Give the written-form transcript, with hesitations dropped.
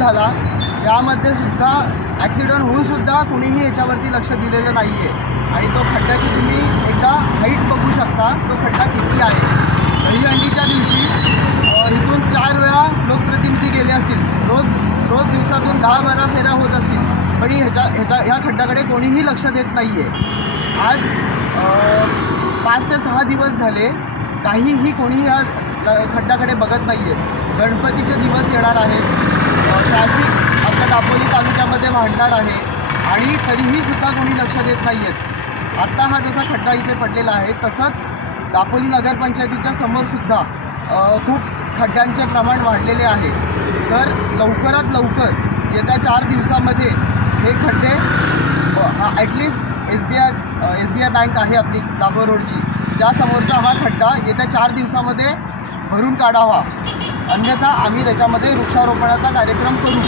झाला यामध्ये सुद्धा ॲक्सिडेंट होऊन सुद्धा कोणीही याच्यावरती लक्ष दिलेलं नाही आहे। आणि तो खड्ड्याची तुम्ही एकदा हाईट बघू शकता, तो खड्डा किती आहे। दहीहंडीच्या दिवशी इथून 4 वेळा लोकप्रतिनिधी गेले असतील, रोज दिवसातून 10-12 फेऱ्या होत असतील, पण ह्या खड्ड्याकडे कोणीही लक्ष देत नाही आहे। आज 5 ते 6 दिवस झाले काहीही कोणीही ह्या खड्ड्याकडे बघत नाही आहे। गणपतीचे दिवस येणार आहेत, ट्रॅफिक आपल्या दापोली तालुक्यामध्ये वाढणार आहे आणि तरीही सुद्धा कोणी लक्ष देत नाही आहेत। आत्ता हा जसा खड्डा इथे पडलेला आहे तसंच दापोली नगरपंचायतीच्या समोरसुद्धा खूप खड्ड्यांचे प्रमाण वाढलेले आहे। तर लवकरात लवकर येत्या 4 दिवसामध्ये हे खड्डे at least S B I bank आहे आपली दाभोळ रोडची, त्यासमोरचा हा खड्डा येत्या 4 दिवसामध्ये भरून काढावा, अन्यथा आम्ही त्याच्यामध्ये वृक्षारोपणाचा कार्यक्रम करू।